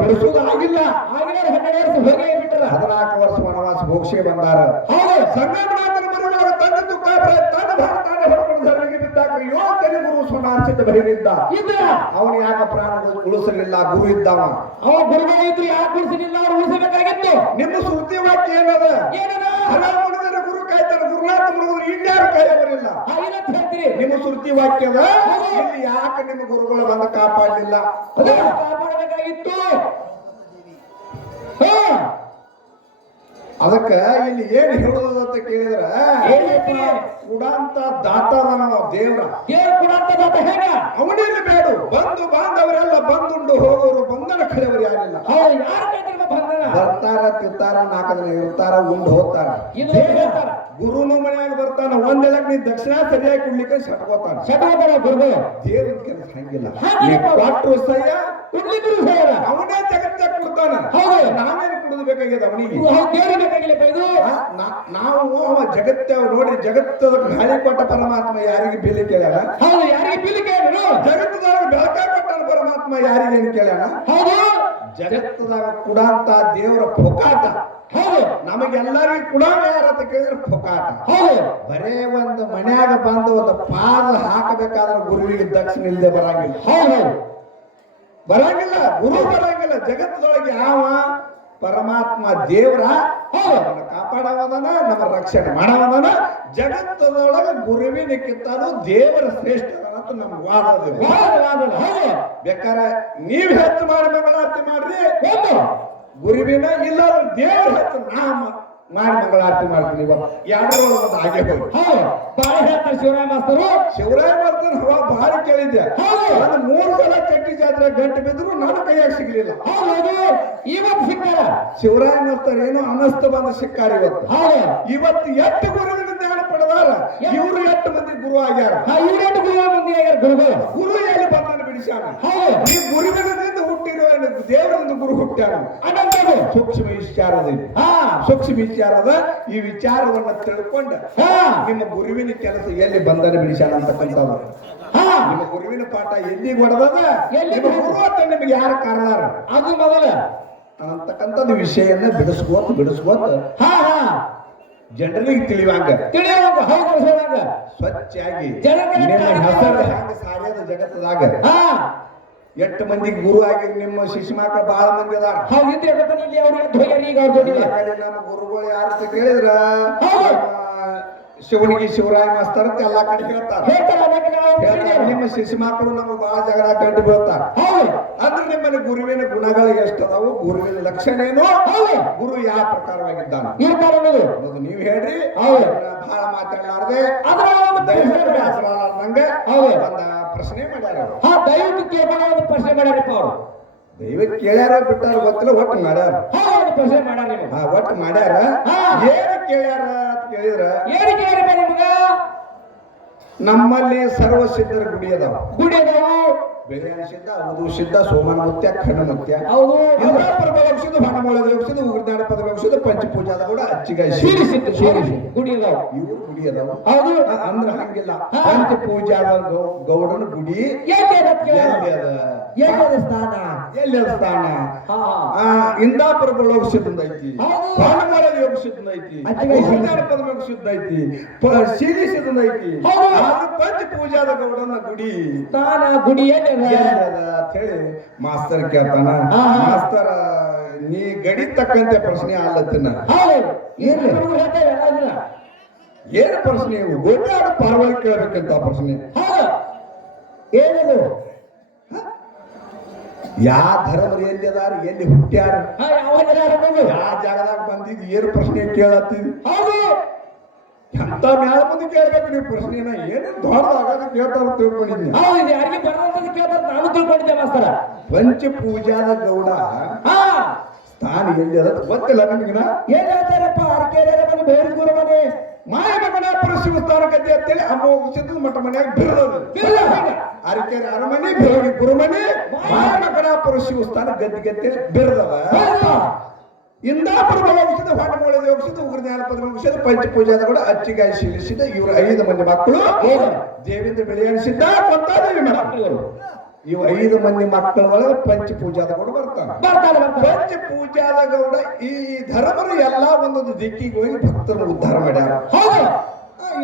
ಬಿಡಿಸೋದು ಆಗಿಲ್ಲ. ಆಗಿನ 12 ವರ್ಷ ಹೋಗಿ ಬಿಟ್ಟರ. 14 ವರ್ಷ ವನವಾಸ ಭೋಕ್ಷೆ ಬಂದಾರ. ಹೌದು, ಸಂಗಮನಾಥನ ಮರುವಾಗ ತನ್ನ ದುಃಖ ತನ್ನ ಭಾರತಾನ ಹೊರಕೊಂಡು ಧರಣಿಗೆ ಬಿದ್ದಾಗ ಯೋಧರಿ ಗುರು ಸುನಾರ್ಚಿತ ಬಹಿರಿದ್ದ. ಇದ್ರ ಅವನು ಯಾಕ ಪ್ರಾಣ ಉಳಿಸಲಿಲ್ಲ? ಗುರು ಇದ್ದವ. ಅವ ಗುರುಗಳು ಇದ್ರು, ಯಾಕೆ ಉಳಿಸಲಿಲ್ಲ? ಅವ್ರು ಉಳಿಸಬೇಕಾಗಿತ್ತು. ನಿಮ್ಮ ಶ್ರುತಿ ವಾಕ್ಯ ಏನದ? ಏನದ? ಹರ ಮುಡಿದರೆ ಗುರು ಕಾಯ್ತಾನೆ, ಗುರುನಾಥ ಮುಡಿದ್ರೆ ಇನ್ಯಾರು ಕಾಯವರಿಲ್ಲ. ಏನಂತ ಹೇಳ್ತೀರಿ? ನಿಮ್ಮ ಶ್ರುತಿ ವಾಕ್ಯದ ಇಲ್ಲಿ ಯಾಕೆ ನಿಮ್ಮ ಗುರುಗಳು ಬಂದು ಕಾಪಾಡಲಿಲ್ಲ? ಅದನ್ನ ಕಾಪಾಡಬೇಕಾಗಿತ್ತು. ಹಾ, ಅದಕ್ಕ ಇಲ್ಲಿ ಏನ್ ಹೇಳುದು ಅಂತ ಕೇಳಿದ್ರ, ಕುಡಾಂತ ದಾತನವ ದೇವ್ರ. ದೇವ್ರು ಕೂಡ ಅಂತ ಹೇಗ? ಅವನಿಲ್ಲಿ ಬೇಡು ಬಂಧು ಬಾಂಧವರೆಲ್ಲ ಬಂದುಂಡು ಹೋಗೋರು, ಬಂಧನ ಕಳೆಯವರು ಯಾರಿಲ್ಲ. ಹೌದು, ಯಾರು ಕೇಳ್ತಾರೆ ಬಂಧನ? ಬರ್ತಾರ, ತಿಂತಾರ, 4 ದಿನ ಇರ್ತಾರ, ಉಂಡು ಹೋಗ್ತಾರ. ಇದು ಹೇಳ್ತಾರ. ಗುರುನು ಮನೆಯಾಗ ಬರ್ತಾನ, ಒಂದೆಳಕ್ ನೀ ದಕ್ಷಿಣ ಸರಿಯಾಗಿ ಕೊಡ್ಲಿಕ್ಕೆ ಶಟ್ಕೋತಾನ. ಶಟಕೋತಾರ ಗುರುಗಳು. ದೇವ್ರ ಕೆಲಸ ಹಂಗಿಲ್ಲ. ಹಾಗಿಲ್ಲಪ್ಪ. ಕೊಟ್ಟರು ಸಹ್ಯ ಕುಡ್ಲಿಕ್ಕೂ ಸಹ್ಯ. ಅವನೇ ಜಗತ್ತಾಗ ಕೊಡ್ತಾನ. ಹೌದು. ನಾವೇನು ಕುಡಿದು ಬೇಕಾಗ್ಯದ ಅವನಿಗೆ? ದೇವ್ರಿಗೆ ಬೇಕಾಗಿಲ್ಲಪ್ಪ ಇದು. ನಾವು ಅವ ಜಗತ್ತ ನೋಡಿ ಜಗತ್ತದ ಗಾಳಿ ಕೊಟ್ಟ ಪರಮಾತ್ಮ ಯಾರಿಗೆ ಬೆಲೆ ಕೇಳ್ಯಾನ? ಹೌದು, ಯಾರಿಗೆ ಬಿಲ್ ಕೇಳಿದ್ರು? ಜಗತ್ತದಾಗ ಬೆಳಕಾಗ ಕೊಟ್ಟಾನ ಪರಮಾತ್ಮ ಯಾರಿಗೆ ಏನು ಕೇಳ್ಯಾನ? ಹೌದು, ಜಗತ್ತದಾಗ ಕುಡಾಂತ ದೇವರ ಪೊಕಾಟ. ಹೌದು, ನಮಗೆಲ್ಲರಿಗೂ ಕೂಡ ಯಾರಂತ ಕೇಳಿದ್ರೆ ಪೊಕಾಟ. ಹೌದು. ಬರೇ ಒಂದು ಮನ್ಯಾಗ ಬಂದು ಒಂದು ಪಾದ ಹಾಕಬೇಕಾದ್ರೆ ಗುರುವಿಗೆ ದಕ್ಷಿಣ ಇಲ್ಲದೆ ಬರಂಗಿಲ್ಲ. ಹೌದು, ಬರಂಗಿಲ್ಲ, ಗುರು ಬರಂಗಿಲ್ಲ. ಜಗತ್ತದೊಳಗೆ ಯಾವ ಪರಮಾತ್ಮ ದೇವರ ನಮ್ಮನ್ನ ಕಾಪಾಡವದನ, ನಮ್ಮ ರಕ್ಷಣೆ ಮಾಡವದನ. ಜಗತ್ತದೊಳಗೆ ಗುರುವಿನಕ್ಕಿಂತಾನು ದೇವರ ಶ್ರೇಷ್ಠ ಅಂತ ನಮ್ಮ ವಾದ. ಹೌದು. ಬೇಕಾರೆ ನೀವ್ ಹೆಚ್ಚು ಮಾಡಿ ಮಂಗಳಾರತಿ ಮಾಡ್ರಿ, ಒಂದು ಗುರುವಿನ ಇಲ್ಲ ದೇವರ ಹೆಚ್ಚು ನಾಮ ಮಾಡಿ ಮಂಗಳಾರತಿ ಮಾಡ್ತೀನಿ. ಎರಡರೊಳಗೆ ಒಂದು ಹಾಗೆ ಹೋಗಿ. ಹೌದು, ಬಾಳೆ ಹೇಳ್ತಾರೆ ಶಿವರಾಯ ಮಾಸ್ತರು. ಶಿವರಾಯ ಮಾಡ್ತಾನ ಹವಾ ಭಾರಿ ಕೇಳಿದ್ದೆ. ಹೌದು. ನಾನು 3 ಸಲ ಚಟ್ಟಿ ಜಾತ್ರೆ ಗಂಟೆ ಬಿದ್ರು ನನ್ನ ಕೈಯಾಗ ಸಿಗ್ಲಿಲ್ಲ. ಹೌದು, ಇವತ್ತು ಸಿಕ್ಕಾರ. ಶಿವರಾಯ ಮಾಡ್ತಾರೆ ಏನೋ ಅನಸ್ತ ಬಂದ ಸಿಕ್ಕಾರ ಇವತ್ತು. ಹೌದು, ಇವತ್ತು 8 ಗುರುವಿನ ಜ್ಞಾನ ಪಡೆದಾರ. ಇವ್ರು 8 ಮಂದಿ ಗುರು ಆಗ್ಯಾರ. ಇವರೆಂಟು ಗುರುಗಳು ಮುಂದೆ ಆಗ್ಯಾರ ಗುರುಗಳು. ಗುರು ಎಲ್ಲಿ ಬಂದಾನ ಬಿಡಿಸ್ಯಾನ? ಹೌದು, ಈ ಗುರುವಿನದಿಂದ ಹುಟ್ಟಿರೋ ದೇವರಿಂದ ಗುರು ಹುಟ್ಟ್ಯಾನ. ಅನಂತರು ಸೂಕ್ಷ್ಮ ವಿಚಾರದ ಇದು. ಹಾ, ಸೂಕ್ಷ್ಮ ವಿಚಾರದ ಈ ವಿಚಾರವನ್ನ ತಿಳ್ಕೊಂಡ ಹಾ, ನಿಮ್ಮ ಗುರುವಿನ ಕೆಲಸ ಎಲ್ಲಿ ಬಂಧನ ಬಿಡಿಸ್ಯಾನ ಅಂತಕ್ಕಂಥದ್ದು. ಹಾ, ನಿಮ್ಮ ಗುರುವಿನ ಪಾಠ ಎಲ್ಲಿ ಹೊಡೆದದ, ಎಲ್ಲಿ ನಿಮ್ಮ ಗುರು ಅಂತ ನಿಮ್ಗೆ ಯಾರು ಕಾರಣಾರ ಅದು ಮೊದಲ. ಅಂತಕ್ಕಂಥದ್ದು ವಿಷಯನ್ನ ಬಿಡಿಸ್ಕೋತ ಹಾ, ಹಾ, ಜನರಿಗೆ ತಿಳಿಯುವಂಗ ತಿಳಿಯುವಾಗ. ಹೌದು, ಸೋಲಾಗ ಸ್ವಚ್ಛಾಗಿ ಜನರಿಗೆ ನಿಮ್ಮ ಹೆಸರು ಹೆಂಗ ಸಾರ್ಯದ ಜಗತ್ತದಾಗ. ಹಾ, 8 ಮಂದಿಗೆ ಗುರು ಆಗಿರಿ. ನಿಮ್ಮ ಶಿಶು ಮಕ್ಕಳು ಬಹಳ ಮಂದಿ ಅದಾರ. ಹೌದು, ಇದ್ರೆ ಗೊತ್ತಾನೆ ಇಲ್ಲಿ ಅವ್ರಿಗೆ ಧ್ವಜ ಈಗ ಅವ್ರ ಜೋಡಿ. ನಮ್ಮ ಗುರುಗಳು ಯಾರು ಅಂತ ಕೇಳಿದ್ರ ಹೌದು. ಶಿವನಿಗೆ ಶಿವರಾಯ ಮಾಸ್ತರ್ ಅಂತ ಎಲ್ಲಾ ಕಡೆ ಹೇಳ್ತಾರ. ಹೇಳ್ತಾರೆ, ಅದಕ್ಕೆ ನಾವು ಹೇಳ್ತಾರೆ, ನಿಮ್ಮ ಶಿಶು ಮಕ್ಕಳು ನಮಗೆ ಬಹಳ ಜಗಳ ಕಂಡು ಬೀಳ್ತಾರ. ಹೌದು, ಅಂದ್ರೆ ನಿಮ್ಮಲ್ಲಿ ಗುರುವಿನ ಗುಣಗಳು ಎಷ್ಟದಾವು, ಗುರುವಿನ ಲಕ್ಷಣ ಏನು, ಹೌದು, ಗುರು ಯಾವ ಪ್ರಕಾರವಾಗಿದ್ದಾನ ಇರ್ತಾರೆ ಅನ್ನೋದು. ಅನ್ನೋದು ನೀವು ಹೇಳ್ರಿ. ಹೌದು. ಬಹಳ ಮಾತಾಡಲಾರ್ದೆ ಅದರ ಒಂದು ಪ್ರಶ್ನೆ ದಯವಿಟ್ಟು ಮಾಡ್ಯಾರ. ಬೇಸರ ನಂಗೆ ಹೌದು. ಒಂದ ಪ್ರಶ್ನೆ ಮಾಡ್ಯಾರ ಅವ್ರು. ಹಾ, ದಯವಿಟ್ಟು ಕೇಳ್ಕೊಂಡ ಒಂದು ಪ್ರಶ್ನೆ ಮಾಡ್ಯಾರಪ್ಪ ಅವರು. ದೈವ ಕೇಳ್ಯಾರ ಬಿಟ್ಟಾರ ಗೊತ್ತಿಲ್ಲ, ಒಟ್ಟು ಮಾಡ್ಯಾರ. ಹೌದು ಪ್ರಶ್ನೆ ಮಾಡ್ಯಾರ ನೀವು. ಒಟ್ಟು ಮಾಡ್ಯಾರ. ಹಾ. ಏನು ಕೇಳ್ಯಾರ ಅಂತ ಕೇಳಿದ್ರ ಏನು ಕೇಳಿರಿ ನಿಮ್ಗ? ನಮ್ಮಲ್ಲಿ ಸರ್ವಸಿದ್ಧರ ಗುಡಿ ಅದಾವ. ಗುಡಿ ಅದಾವು. ಬೆಳೆಯಾನ ಸಿದ್ಧ, ಅವಧು ಸಿದ್ಧ, ಸೋಮನ ಮುತ್ಯ, ಖಂಡ ಮುತ್ಯ, ಹೌದು. ಇಂದ್ರಾಪುರ ಬಲಕ್ಷಿದ, ಹೊಣಮೂಲ ಬಲಕ್ಷಿದ, ಉಗ್ರದಾನ ಪದ ಬಲಕ್ಷಿದ, ಪಂಚಪೂಜಾದ ಕೂಡ ಅಚ್ಚಿಗಾಯಿ ಶೀರಿಸಿದ್ದು ಗುಡಿ ಅದಾವ. ಇವು ಗುಡಿ ಅದಾವ. ಹೌದು. ಅಂದ್ರ ಹಂಗಿಲ್ಲ. ಹಾ. ಪಂಚಪೂಜಾದ ಗೌಡನ ಗುಡಿ ಎಲ್ಲಿ ಅದ ಕೇಳ? ಎಲ್ಲಿ ಅದ? ಎಲ್ಲಿ ಸ್ಥಾನ? ಎಲ್ಲಿ ಅದ ಸ್ಥಾನ? ಹಾ. ಇಂದಾಪುರ ಬಲಕ್ಷಿದಿಂದ ಐತಿ, ಹೌದು. ಹೊಣಮೂಲ ಯೋಗಸಿದ್ದ ಐತಿ, ಅಚ್ಚಿಗಾಯಿ ಉಗ್ರದಾನ ಪದ ಬಲಕ್ಷಿದ್ದ ಐತಿ, ಶೀರಿಸಿದ ಐತಿ. ಹೌದು. ಅದು ಪಂಚಪೂಜಾದ ಗೌಡನ ಗುಡಿ ಸ್ಥಾನ ಗುಡಿ ಎಲ್ಲಿ ಅದ? ಅಂತ ಹೇಳಿ ಮಾಸ್ತರ್ ಕೇಳ್ತಾನ. ಹಾ. ಮಾಸ್ತರ ನೀ ಗಡಿ ತಕ್ಕಂತೆ ಪ್ರಶ್ನೆ ಆಲತ್ತಿನ. ಹೌದು. ಏನು ಹೇಳ್ತೇವೆ ಎಲ್ಲ ಇದನ್ನ? ಏನು ಪ್ರಶ್ನೆ ಇವು? ಗೋಟಾಡು ಪಾರ್ವಳಿ ಕೇಳಬೇಕಂತ ಪ್ರಶ್ನೆ. ಹೌದು. ಏನದು? ಯಾ ಧರ್ಮರು ಎಲ್ಲಿ ಅದಾರ, ಎಲ್ಲಿ ಹುಟ್ಟ್ಯಾರ, ಯಾವ ಜನ ಅನ್ನೋದು? ಯಾ ಜಾಗದಾಗ ಬಂದಿದ್, ಏನು ಪ್ರಶ್ನೆ ಕೇಳತ್ತೀವಿ? ಹೌದು. ಎಂತ ಮ್ಯಾಲ ಮುಂದೆ ಕೇಳ್ಬೇಕು ನೀವು ಪ್ರಶ್ನೆನ. ಏನು ದೊಡ್ಡದಾಗ ಕೇಳ್ತಾರ ತಿಳ್ಕೊಂಡಿದ್ನಿ. ಹೌದು. ಇದು ಯಾರಿಗೆ ಬರೋದಂತ ಕೇಳ್ತಾರೆ, ನಾನು ತಿಳ್ಕೊಂಡಿದ್ದೆ ಮಾಸ್ತರ. ಪಂಚಪೂಜಾದ ಗೌಡ ಹಾ. ಸ್ಥಾನ ಎಲ್ಲಿ ಅದ ಗೊತ್ತಿಲ್ಲ ನಿಮಗಿನ? ಏನ್ ಹೇಳ್ತಾರಪ್ಪ? ಅರಕೆರೆ ಮನೆ, ಬೇರೆ ಮನೆ, ಮಾಯಮಗನಾಪುರ ಶಿವಸ್ಥಾನ ಗದ್ದೆ ಅಂತೇಳಿ ಅಮ್ಮ ಉಚಿತದ ಮಠ ಮನ್ಯಾಗ ಬಿಡೋದು. ಅರಕೆರೆ ಅರಮನೆ, ಬೆಳಗಿ ಪುರಮನೆ, ಮಾಯಮಗನಾಪುರ ಶಿವಸ್ಥಾನ ಗದ್ದೆ ಬಿಡದವ. ಇಂದಾಪುರ ಬಲೋಗಿಸಿದ, ಹೊಣಮೂಲ ಯೋಗಿಸಿದ, ಉಗ್ರಜ್ಞಾನ ಪದ ಮುಗಿಸಿದ, ಪಂಚಪೂಜಾದ ಕೂಡ ಅಚ್ಚಿಗಾಯಿ ಶೀಲಿಸಿದ ಇವರು 5 ಮಂದಿ ಮಕ್ಕಳು. ದೇವೇಂದ್ರ ಬೆಳೆಯಣಿಸಿದ್ದ ಕೊಂತಾದೇವಿ ಮಕ್ಕಳು. ಇವು 5 ಮಂದಿ ಮಕ್ಕಳ ಒಳಗೆ ಪಂಚಪೂಜಾದ ಗೌಡ ಬರ್ತಾನೆ. ಪಂಚಪೂಜಾದ ಗೌಡ ಈ ಧರ್ಮರು ಎಲ್ಲಾ ಒಂದೊಂದು ದಿಕ್ಕಿಗೆ ಹೋಗಿ ಭಕ್ತರನ್ನು ಉದ್ಧಾರ ಮಾಡ್ಯಾರ.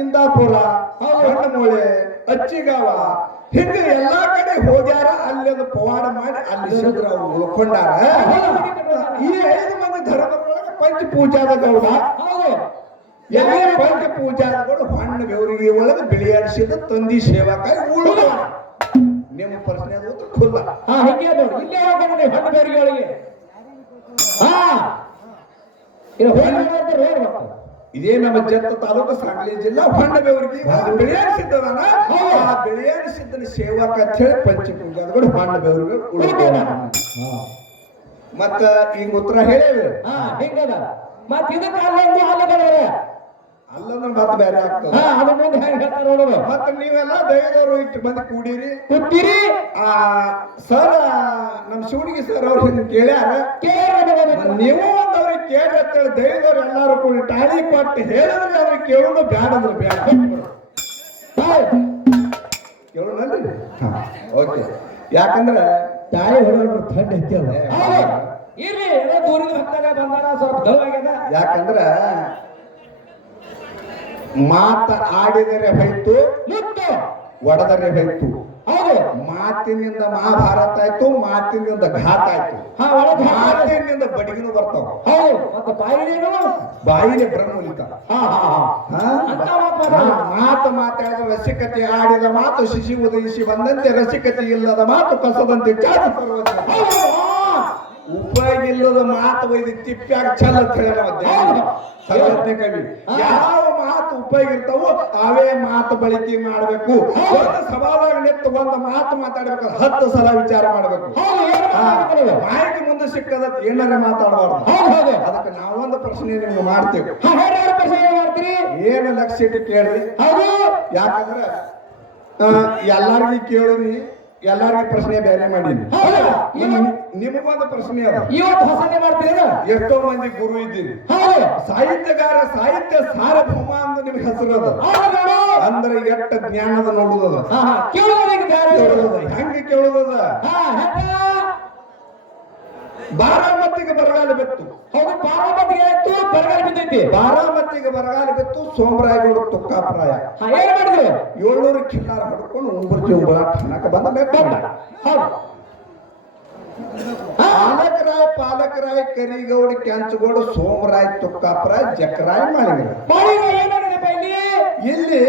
ಇಂದಾಪುರ, ಹೊನ್ನಮೂಳೆ, ಅಚ್ಚಿಗಾವ, ಹಿಂಗ ಎಲ್ಲಾ ಕಡೆ ಹೋಗ್ಯಾರ. ಅಲ್ಲಿ ಒಂದು ಪವಾಡ ಮಾಡಿ ಅಲ್ಲಿ ಸಿದ್ರ ಅವ್ರು ಉಳ್ಕೊಂಡಾರ. ಈ 5 ಮಂದಿ ಧರ್ಮದೊಳಗೆ ಪಂಚಪೂಜಾದ ಗೌಡ. ಎಲ್ಲ ಪಂಚಪೂಜಾದ ಗೌಡ ಹೊಣ್ಣ ಬೆವರಿಗೆ ಒಳಗೆ ಬಿಳಿಯಾಡಿಸಿದ ತಂದಿ ಸೇವಕಾಯಿ ಉಳುವ. ನಿಮ್ಮ ಪ್ರಶ್ನೆ ಅದು ಖುಲ್ಲ. ಹಿಂಗೆ ನೋಡಿ, ಇಲ್ಲೇ ಹೋಗ್ಕೊಂಡು ಹೊಣ್ಣ ಬೇರಿಗಳಿಗೆ. ಇದೇ ನಮ್ಮ ಜತ್ತ ತಾಲೂಕು ಸಾಂಗ್ಲಿ ಜಿಲ್ಲಾ ಹೊಣ್ಣ ಬೆವರಿಗೆ ಬಿಳಿಯಾಡಿಸಿದ್ದನ. ಆ ಬಿಳಿಯಾಡಿಸಿದ್ದನ ಸೇವಕ ಅಂತ ಹೇಳಿ ಪಂಚಪೂಜಾದ ಗೌಡ ಹೊಣ್ಣ ಬೆವರಿಗೆ ಉಳ್ಕೊಂಡ. ಮತ್ತ ಈಗ ಉತ್ತರ ಹೇಳೇವೆ. ಹಿಂಗದ ಮತ್ ಇದಕ್ಕೆ ಅಲ್ಲೊಂದು ಹಾಲುಗಳವ ಅಲ್ಲಂದ್ರೆ ಮತ್ತೆ ಬೇರೆ ಆಗ್ತದೆ. ಅದ್ರ ಮುಂದೆ ಹೆಂಗ್ ಹೇಳ್ತಾರ ನೋಡೋದು. ಮತ್ತೆ ನೀವೆಲ್ಲ ದೈವದವರು ಇಟ್ಟು ಬಂದು ಕೂಡಿರಿ ಕೂತಿರಿ. ಸರ್ ನಮ್ಮ ಶಿವಣಿಗೆ ಸರ್ ಅವ್ರು ಹಿಂಗ್ ಕೇಳ್ಯಾರ. ನೀವು ಒಂದವ್ರಿಗೆ ಕೇಳ್ರಿ ಅಂತೇಳಿ ದೈವದವ್ರು ಎಲ್ಲಾರು ಕೂಡಿ ಟಾಳಿ ಕೊಟ್ಟು ಹೇಳಿದ್ರೆ ಅವ್ರಿಗೆ ಕೇಳೋದು ಬ್ಯಾಡಂದ್ರೆ ಬ್ಯಾಡ. ಕೇಳೋಣಲ್ರಿ? ಓಕೆ. ಯಾಕಂದ್ರೆ ತಾಯಿ ಹೊಡೆದ್ರು ಥಂಡ್ ಐತಿಯಲ್ಲ. ಇರ್ಲಿ, ಏನೋ ದೂರಿಂದ ಹತ್ತಾಗ ಬಂದಾರ, ಸ್ವಲ್ಪ ದಳವಾಗ್ಯದ. ಯಾಕಂದ್ರ ಮಾತ ಆಡಿದರೆ ಹೋಯ್ತು, ಮುತ್ತು ಒಡೆದರೆ ಹೋಯ್ತು. ಹೌದು. ಮಾತಿನಿಂದ ಮಹಾಭಾರತ ಆಯ್ತು, ಮಾತಿನಿಂದ ಘಾತ ಆಯ್ತು, ಮಾತಿನಿಂದ ಬಡಿಗಿನ ಬರ್ತಾವ. ಹೌದು. ಮತ್ತೆ ಬಾಯಿನೇನು? ಬಾಯಿನೇ ಬ್ರಹ್ಮ ಉಳಿತಾವ. ಮಾತು ಮಾತಾಡಿದ ರಸಿಕತೆ ಆಡಿದ ಮಾತು ಶಿಶಿ ಉದಯಿಸಿ ಬಂದಂತೆ, ರಸಿಕತೆ ಇಲ್ಲದ ಮಾತು ಕಸದಂತೆ ಚಾದು ಸರ್ವಜ್ಞ. ಉಪಯೋಗ ಇಲ್ಲದ ಮಾತು ಒಯ್ದು ತಿಪ್ಪ್ಯಾಗ ಚಲ್ಲ ಸರ್ವಜ್ಞ ಕವಿ. ಯಾವ ಮಾತು ಉಪಯೋಗ ಇರ್ತಾವೋ ಅವೇ ಮಾತು ಬಳಕೆ ಮಾಡ್ಬೇಕು. ಒಂದು ಸಭಾದಾಗ ನಿಂತು ಒಂದು ಮಾತು ಮಾತಾಡ್ಬೇಕು, 10 ಸಲ ವಿಚಾರ ಮಾಡ್ಬೇಕು. ಮಾಹಿತಿ ಮುಂದೆ ಸಿಕ್ಕದ ಏನಾರ ಮಾತಾಡಬಾರ್ದು. ಅದಕ್ಕೆ ನಾವೊಂದು ಪ್ರಶ್ನೆ ನಿಮ್ಗೆ ಮಾಡ್ತೇವೆ. ಏನು ಲಕ್ಷ್ಯ ಇಟ್ಟು ಕೇಳ್ರಿ. ಯಾಕಂದ್ರೆ ಎಲ್ಲಾರ್ಗಿ ಕೇಳಿ ಎಲ್ಲಾರ್ಗಿ ಪ್ರಶ್ನೆ ಬೇರೆ ಮಾಡೀನಿ. ನಿಮಗೊಂದು ಪ್ರಶ್ನೆ ಅದ. ಇವತ್ತು ಹೊಸನೆ ಮಾಡ್ತೀರ. ಎಷ್ಟೋ ಮಂದಿ ಗುರು ಇದ್ದೀರಿ, ಸಾಹಿತ್ಯಗಾರ, ಸಾಹಿತ್ಯ ಸಾರ್ವಭೌಮ ಅಂತ ನಿಮ್ಗೆ ಹೆಸರು ಅದ. ಅಂದ್ರೆ ಎಷ್ಟ ಜ್ಞಾನದ ನೋಡುದದ. ಹೆಂಗೆ ಕೇಳುದದ? ಬಾರಾಮತಿಗೆ ಬರಗಾಲ ಬಿತ್ತು. ಹೌದು, ಬಾರಾಮತಿಗೆ ಆಯ್ತು, ಬರಗಾಲ ಬಿದ್ದೈತಿ. ಬಾರಾಮತಿಗೆ ಬರಗಾಲ ಬಿತ್ತು. ಸೋಮರಾಯಗೌಡ ತುಕ್ಕಾಪ್ರಾಯ ಏನ್ ಮಾಡಿದ್ರು? 700 ಕಿನ್ನಾರ ಹೊಡ್ಕೊಂಡು ಉಂಬರ್ಜಿ ಉಂಬಳಾಟ ಬಂದ ಬೇಕು. ಪಾಲಕರಾಯ್ ಕರಿಗೌಡ ಕೆಂಚಗೌಡ ಸೋಮರಾಯ್ ತುಕ್ಕಾಪರಾಯ್ ಜಕರಾಯ್ ಮಾಡಿದ್ರು. ಇಲ್ಲಿ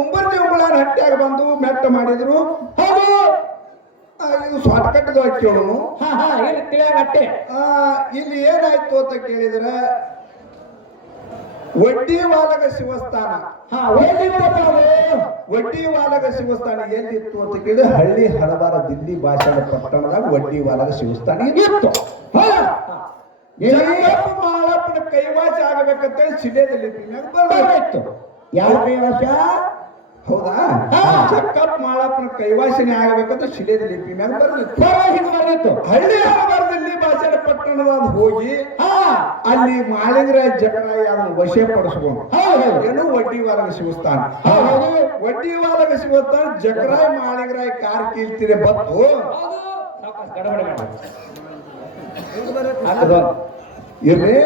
ಉಂಬರ್ಜಿ ಉಂಬಳಾನ ಹಟ್ಟ್ಯಾಗ ಬಂದು ಮೆಟ್ಟ ಮಾಡಿದ್ರು. ಇದು ಶಾರ್ಟ್ಕಟ್ ಕೇಳೋನು. ಇಲ್ಲಿ ಏನಾಯ್ತು ಅಂತ ಕೇಳಿದ್ರೆ ವಡ್ಡಿವಾಲಗ ಶಿವಸ್ಥಾನ. ಹಾ ಎಲ್ಲಿತ್ತಪ್ಪ ಅದು? ವಡ್ಡಿವಾಲಗ ಶಿವಸ್ಥಾನ ಎಲ್ಲಿತ್ತು ಅಂತ ಕೇಳಿದ್ರೆ ಹಳ್ಳಿ ಹಲವಾರ ದಿಲ್ಲಿ ಭಾಷಣ ಪಟ್ಟಣದಾಗ ವಡ್ಡಿವಾಲಗ ಶಿವಸ್ಥಾನ ಇತ್ತು. ಹಾ ಜಗಪ್ಪ ಮಾಳಪ್ಪನ ಕೈವಾಸ ಆಗಬೇಕಂತೇಳಿ ಶಿಲೆಯಲ್ಲಿ ಇತ್ತು. ಯಾವ ಕೈವಾಸ? ಹೌದಾ? ಹಾ. ಜಕ್ಕಪ್ಪ ಮಾಳಪ್ಪನ ಕೈವಾಸನೆ ಆಗಬೇಕಂತ ಶಿಲೆದ ಲಿಪಿ ಮ್ಯಾಗ ಬರ್ಲಿತ್ತು. ಬರ್ದಿತ್ತು. ಹಳ್ಳಿ ಹಲವಾರ ದಿಲ್ಲಿ ಭಾಷಣ ಪಟ್ಟಣದಾಗ ಹೋಗಿ ಹಾ ಅಲ್ಲಿ ಮಾಳಿಂಗರಾಯ ಜಕರಾಯ ಅದನ್ನು ವಶಪಡಿಸ್ಕೊಂಡು ಹೌದು ಏನು ವಡ್ಡಿವಾಲಗ ಶಿವಸ್ಥಾನ. ಹೌದು. ವಡ್ಡಿವಾಲಗ ಶಿವಸ್ಥಾನ ಜಕರಾಯ ಮಾಳಿಂಗರಾಯ ಕಾರ್ ಕೀರ್ತಿರೆ ಬತ್ತು. ಹೌದು. ಸಾಕು, ಗಡಬಡ ಬೇಡ. ಇರ್ಲಿ,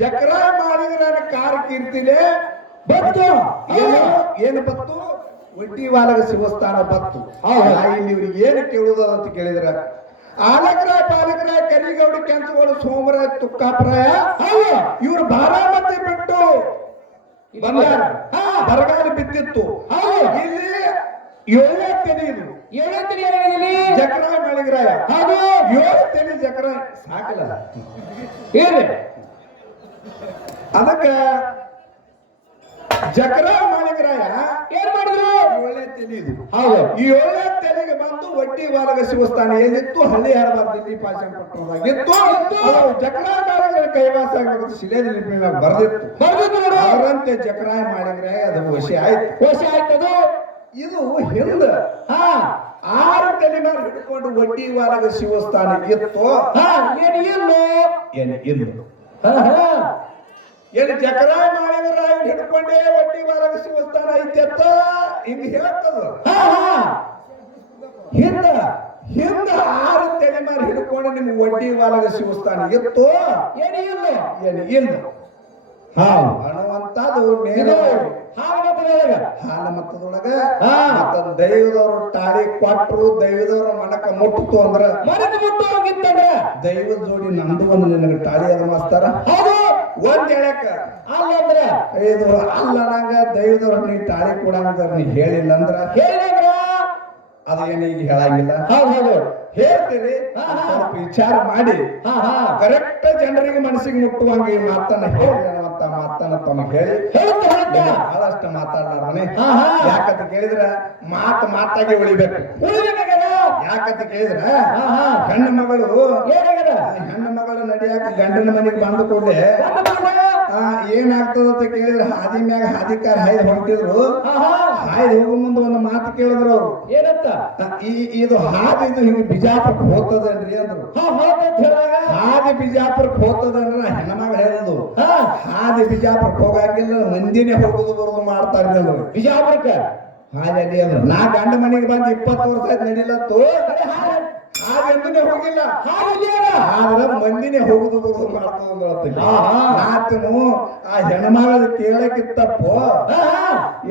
ಜಕರಾಯ ಮಾಳಿಂಗರಾಯನ ಕಾರ್ ಕೀರ್ತಿಲೆ ಬತ್ತು. ಏನು ಬತ್ತು? ವಡ್ಡಿವಾಲಗ ಶಿವಸ್ಥಾನ ಬತ್ತು. ಇಲ್ಲಿ ಇವ್ರಿಗೆ ಏನು ಕೇಳುವುದು ಅಂತ ಕೇಳಿದ್ರ ಆಲಕರಾಯ ಪಾಲಕರಾಯ ಕರಿಗೌಡಿ ಕೆಂಚಗೋಡು ಸೋಮರಾಯ ತುಕ್ಕಾಪರಾಯ ಇವ್ರು ಬಾರಾಮತಿ ಬಿಟ್ಟು ಬಂದಾರ. ಬರಗಾಲ ಬಿದ್ದಿತ್ತು. ಇಲ್ಲಿ ಏಳನೇ ತೆನೆ ಇದು ಜಕರಾಯ ಮಾಳಿಂಗರಾಯ. 7 ತೆನೆ ಜಕರಾಯ ಸಾಕಲ್ಲ. ಅದಕ್ಕ ಜಕರಾಯ ಮಾಳಿಂಗರಾಯ ಏನ್ ಮಾಡಿದ್ರು? 7ನೇ ತೆನೆ ಇದು. ಹೌದು. ಈ 7ನೇ ತೆನೆಗೆ ಬಂದು ವಡ್ಡಿವಾಲಗ ಶಿವಸ್ಥಾನ ಏನಿತ್ತು ಹಳ್ಳಿ ಹರಬಾರ ದಿಲ್ಲಿ ಪಾಷಾಣ ಪಟ್ಟಣದಾಗಿತ್ತು. ಜಕರಾಯ ಮಾಳಿಂಗರಾಯ ಕೈವಾಸ ಆಗಬೇಕು ಶಿಲೆದ ಲಿಪಿ ಮ್ಯಾಗ ಬರ್ದಿತ್ತು. ಅವರಂತೆ ಜಕರಾಯ ಮಾಳಿಂಗರಾಯ ಅದು ವಶ ಆಯ್ತು. ವಶ ಆಯ್ತದು. ಇದು ಹಿಂದ 6 ತಲೆ ಮೇಲೆ ಹಿಡ್ಕೊಂಡು ವಡ್ಡಿವಾಲಗ ಶಿವಸ್ಥಾನ ಇತ್ತು. ಏನು ಇಲ್ಲೋ? ಏನು ಇಲ್ಲ. ಏನು ಜಕರಾಯ ಮಾಳಿಂಗರಾಯ ಹಿಡ್ಕೊಂಡೇ ವಡ್ಡಿವಾಲಗ ಶಿವಸ್ಥಾನ ಐತ್ಯತ್ತ ಹಿಂಗ ಹೇಳ್ತದ. ಹಿಂದ 6 ತಲೆ ಮೇಲೆ ಹಿಡ್ಕೊಂಡು ನಿಮ್ಗೆ ವಡ್ಡಿವಾಲಗ ಶಿವಸ್ಥಾನ ಇತ್ತು. ಏನು ಇಲ್ಲ? ಏನು ಇಲ್ಲ ಅನ್ನುವಂಥದ್ದು ನೇರವಾಗಿ ಹಾಲ ಮತದೊಳಗ ಮತ್ತ ದೈವದವರು ತಾಳಿ ಕೊಟ್ರು ದೈವದವ್ರ ಮನಕ ಮುಟ್ಟಿತು ಅಂದ್ರ ದೈವದ ಜೋಡಿ ನಂದು ಒಂದು ನಿನಗೆ ತಾಳಿ ಅದ ಮಾಸ್ತಾರ. ಒಂದ್ ಹೇಳಕ ಅಲ್ಲಂದ್ರ ಇದು ಅಲ್ಲ ನಂಗ ದೈವದವ್ರ ನೀ ತಾಳಿ ಕೊಡಂಗ ನೀ ಹೇಳಿಲ್ಲ ಅಂದ್ರ ಅದೇನು ಈಗ ಹೇಳಂಗಿಲ್ಲ. ಹೇಳ್ತೀರಿ ಸ್ವಲ್ಪ ವಿಚಾರ ಮಾಡಿ ಕರೆಕ್ಟ್ ಜನರಿಗೆ ಮನಸ್ಸಿಗೆ ಮುಟ್ಟುವಂಗ ಈ ಮಾತನ್ನ ಹೇಳಿ ಅನ್ನುವಂತ ಮಾತನ್ನ ತಮಗೆ ಹೇಳಿ ಬಹಳಷ್ಟು ಮಾತಾಡ್ಲಾರ್ದನೆ. ಯಾಕಂತ ಕೇಳಿದ್ರ ಮಾತಾಗಿ ಉಳಿಬೇಕು. ಯಾಕಂತ ಕೇಳಿದ್ರ ಹೆಣ್ಣು ಮಗಳು ನಡಿಯಾಕ ಗಂಡನ ಮನೆಗೆ ಬಂದ ಕೂಡಲೇ ಏನಾಗ್ತದ ಅಂತ ಕೇಳಿದ್ರ ಹಾದಿ ಮ್ಯಾಗ ಹಾದಿಕಾರ ಹಾಯ್ದು ಹೊಂಟಿದ್ರು. ಹಾಯ್ದು ಹೋಗೋ ಮುಂದೆ ಒಂದು ಮಾತು ಕೇಳಿದ್ರು ಅವ್ರು. ಏನಂತ? ಇದು ಹಾದಿದು ಹಿಂಗ ಬಿಜಾಪುರಕ್ಕೆ ಹೋಗ್ತದನ್ರಿ ಅಂದ್ರು. ಹಾದಿ ಬಿಜಾಪುರಕ್ಕೆ ಹೋಗ್ತದನ್ರ ಹೆಣ್ಮಗಳು ಹೇಳುದು ಹಾದಿ ಬಿಜಾಪುರಕ್ಕೆ ಹೋಗಾಗಿಲ್ಲ ಮಂದಿನೇ ಹೋಗುದು ಬರುದು ಮಾಡ್ತಾರೆ ಅಂದ್ರು. ಬಿಜಾಪುರಕ್ಕೆ ಹಾದಿ ಅಲ್ಲಿ ಅಂದ್ರು. ನಾ ಗಂಡ ಮನೆಗೆ ಬಂದು 20 ವರ್ಷ ಆಯ್ತು ನಡಿಲತ್ತು. ಹಾಗೆಂದನೇ ಹೋಗಿಲ್ಲ ಆದ್ರ ಮಂದಿನೇ ಹೋಗುದು ಬರುದು ಮಾಡ್ತದ. ನಾತನು ಆ ಹೆಣ್ಮಗಳ ಕೇಳಕ್ಕಿತ್ತಪ್ಪೋ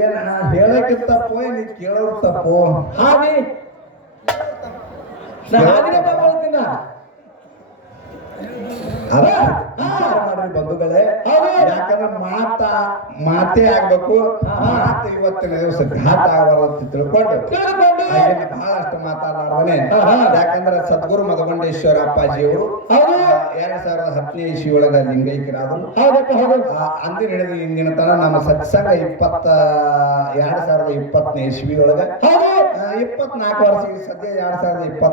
ಏನ ಹೇಳಕ್ಕಿತ್ತಪ್ಪೋ ನೀ ಕೇಳೋದು ತಪ್ಪು. ಹಾದಿ ಮಾಡ್ರಿ ಬಂಧುಗಳೇ. ಯಾಕಂದ್ರೆ ಮಾತೇ ಆಗ್ಬೇಕು. ಮಾತು ಇವತ್ತಿನ ದಿವಸ ಘಾತ ಆಗಬಾರ್ದು ತಿಳ್ಕೊಂಡು ಬಹಳಷ್ಟು ಮಾತಾಡಲಾರ್ದನೆ. ಯಾಕಂದ್ರೆ ಸದ್ಗುರು ಮದಗೊಂಡೇಶ್ವರ ಅಪ್ಪಾಜಿಯವರು 2010ನೇ ಇಸ್ವಿ ಒಳಗ ಲಿಂಗೈಕ್ಯರಾದರು. ಅಂದಿನ ಹಿಡಿದು ಇಂದಿನ ತನ ನಮ್ಮ ಸತ್ಸಂಗ 2020ನೇ ಇಸ್ವಿ ಒಳಗ 24 ವರ್ಷ. ಸದ್ಯ 2020